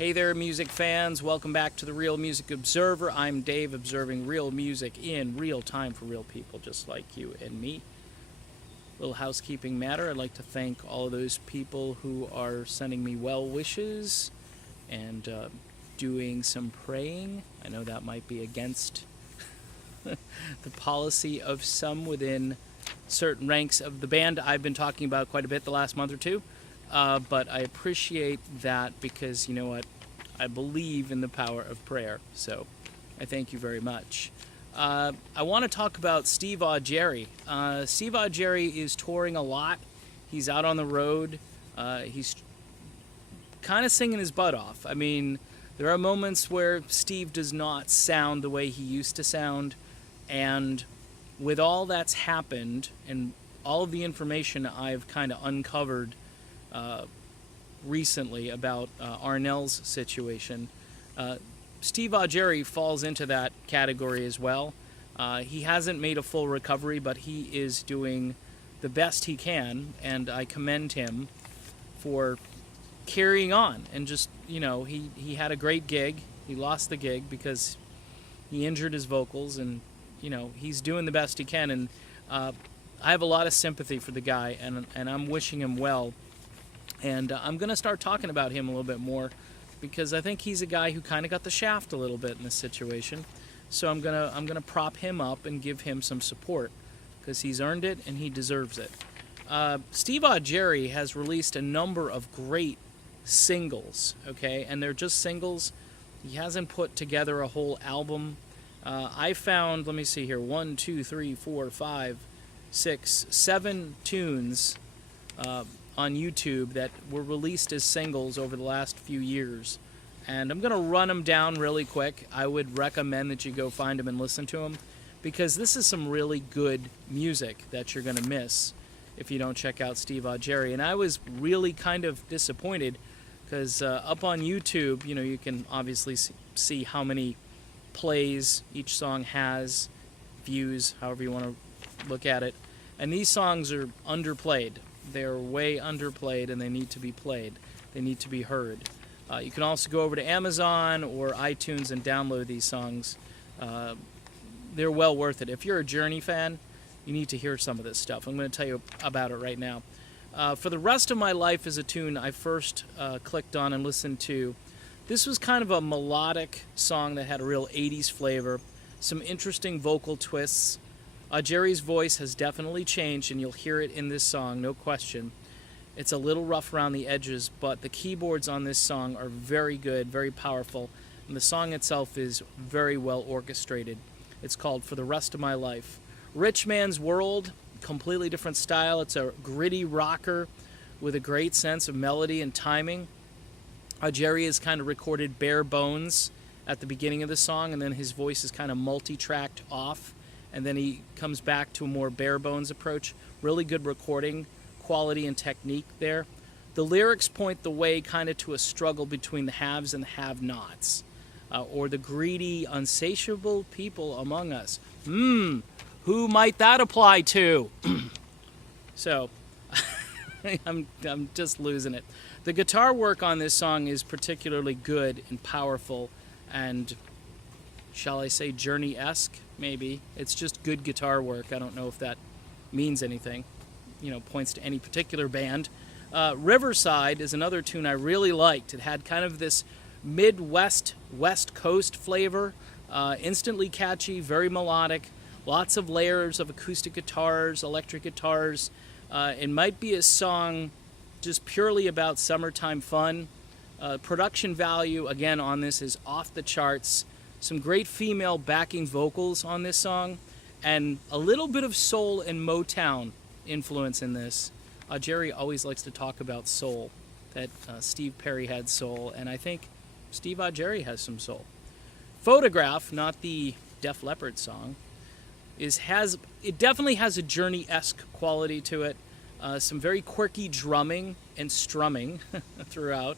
Hey there, music fans. Welcome back to the Real Music Observer. I'm Dave, observing real music in real time for real people just like you and me. Little housekeeping matter. I'd like to thank all of those people who are sending me well wishes and doing some praying. I know that might be against the policy of some within certain ranks of the band I've been talking about quite a bit the last month or two. But I appreciate that because, you know what, I believe in the power of prayer, so I thank you very much. I want to talk about Steve Augeri. Steve Augeri is touring a lot. He's out on the road. He's kind of singing his butt off. I mean, there are moments where Steve does not sound the way he used to sound, and with all that's happened and all of the information I've kind of uncovered recently about Arnell's situation, Steve Augeri falls into that category as well. He hasn't made a full recovery, but he is doing the best he can, and I commend him for carrying on. And just, you know, he had a great gig. He lost the gig because he injured his vocals, and, you know, he's doing the best he can. And I have a lot of sympathy for the guy, and I'm wishing him well. And I'm going to start talking about him a little bit more because I think he's a guy who kind of got the shaft a little bit in this situation. So I'm gonna prop him up and give him some support because he's earned it and he deserves it. Steve Augeri has released a number of great singles, okay? And they're just singles. He hasn't put together a whole album. I found, let me see here, 1, 2, 3, 4, 5, 6, 7 tunes on YouTube that were released as singles over the last few years. And I'm going to run them down really quick. I would recommend that you go find them and listen to them because this is some really good music that you're going to miss if you don't check out Steve Augeri. And I was really kind of disappointed because up on YouTube, you know, you can obviously see how many plays each song has, views, however you want to look at it. And these songs are underplayed. They're way underplayed and they need to be played. They need to be heard. You can also go over to Amazon or iTunes and download these songs. They're well worth it. If you're a Journey fan, you need to hear some of this stuff. I'm going to tell you about it right now. For the Rest of My Life is a tune I first clicked on and listened to. This was kind of a melodic song that had a real 80s flavor, some interesting vocal twists. Augeri's voice has definitely changed, and you'll hear it in this song, no question. It's a little rough around the edges, but the keyboards on this song are very good, very powerful, and the song itself is very well orchestrated. It's called For the Rest of My Life. Rich Man's World, completely different style. It's a gritty rocker with a great sense of melody and timing. Augeri has kind of recorded bare bones at the beginning of the song, and then his voice is kind of multi-tracked off. And then he comes back to a more bare-bones approach. Really good recording quality and technique there. The lyrics point the way kind of to a struggle between the haves and the have-nots, or the greedy, unsatiable people among us. Who might that apply to? So, I'm just losing it. The guitar work on this song is particularly good and powerful and, shall I say, Journey-esque, maybe. It's just good guitar work. I don't know if that means anything, you know, points to any particular band. Riverside is another tune I really liked. It had kind of this Midwest, West Coast flavor, instantly catchy, very melodic, lots of layers of acoustic guitars, electric guitars. It might be a song just purely about summertime fun. Production value, again, on this is off the charts. Some great female backing vocals on this song, and a little bit of soul and Motown influence in this. Augeri always likes to talk about soul, that Steve Perry had soul, and I think Steve Augeri has some soul. Photograph, not the Def Leppard song, it definitely has a Journey-esque quality to it. Some very quirky drumming and strumming throughout.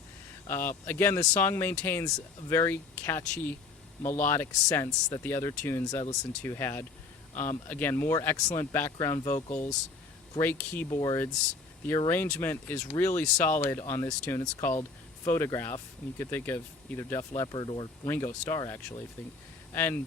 Again, the song maintains a very catchy melodic sense that the other tunes I listened to had. Again, more excellent background vocals, great keyboards. The arrangement is really solid on this tune. It's called Photograph. And you could think of either Def Leppard or Ringo Starr, actually. And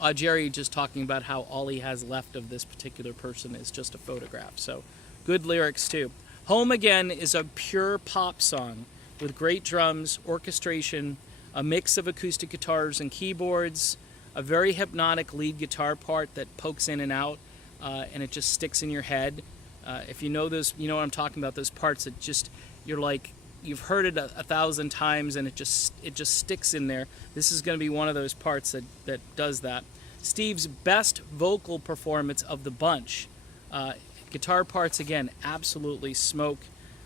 Augeri just talking about how all he has left of this particular person is just a photograph. So good lyrics too. Home Again is a pure pop song with great drums, orchestration, a mix of acoustic guitars and keyboards, a very hypnotic lead guitar part that pokes in and out, and it just sticks in your head. If you know those, you know what I'm talking about, those parts that just, you're like, you've heard it a thousand times and it just sticks in there. This is going to be one of those parts that does that. Steve's best vocal performance of the bunch. Guitar parts, again, absolutely smoke.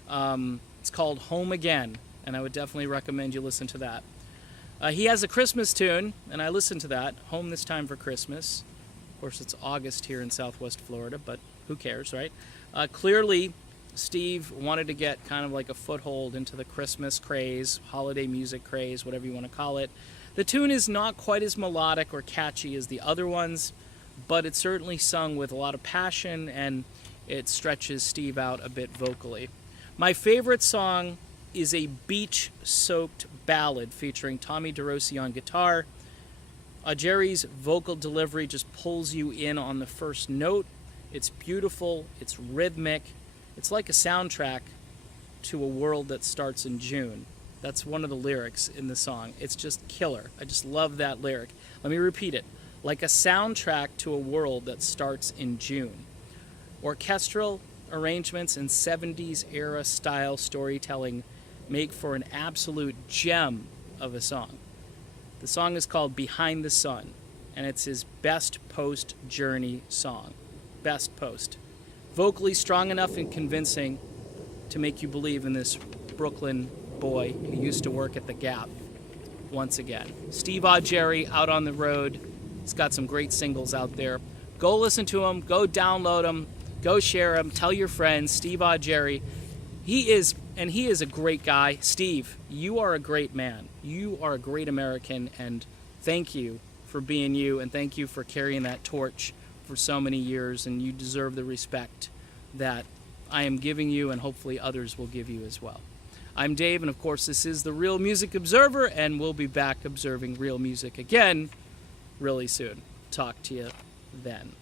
It's called Home Again, and I would definitely recommend you listen to that. He has a Christmas tune, and I listened to that, Home This Time for Christmas. Of course, it's August here in Southwest Florida, but who cares, right? Clearly, Steve wanted to get kind of like a foothold into the Christmas craze, holiday music craze, whatever you want to call it. The tune is not quite as melodic or catchy as the other ones, but it's certainly sung with a lot of passion, and it stretches Steve out a bit vocally. My favorite song is a beach-soaked ballad featuring Tommy DeRossi on guitar. Augeri's vocal delivery just pulls you in on the first note. It's beautiful, it's rhythmic, it's like a soundtrack to a world that starts in June. That's one of the lyrics in the song. It's just killer. I just love that lyric. Let me repeat it. Like a soundtrack to a world that starts in June. Orchestral arrangements and 70s era style storytelling make for an absolute gem of a song. The song is called Behind the Sun, and it's his best post-Journey song. Best post. Vocally strong enough and convincing to make you believe in this Brooklyn boy who used to work at the Gap once again. Steve Augeri out on the road. He's got some great singles out there. Go listen to him. Go download them. Go share them. Tell your friends. Steve Augeri. He is a great guy. Steve, you are a great man. You are a great American, and thank you for being you, and thank you for carrying that torch for so many years, and you deserve the respect that I am giving you, and hopefully others will give you as well. I'm Dave, and of course this is the Real Music Observer, and we'll be back observing real music again really soon. Talk to you then.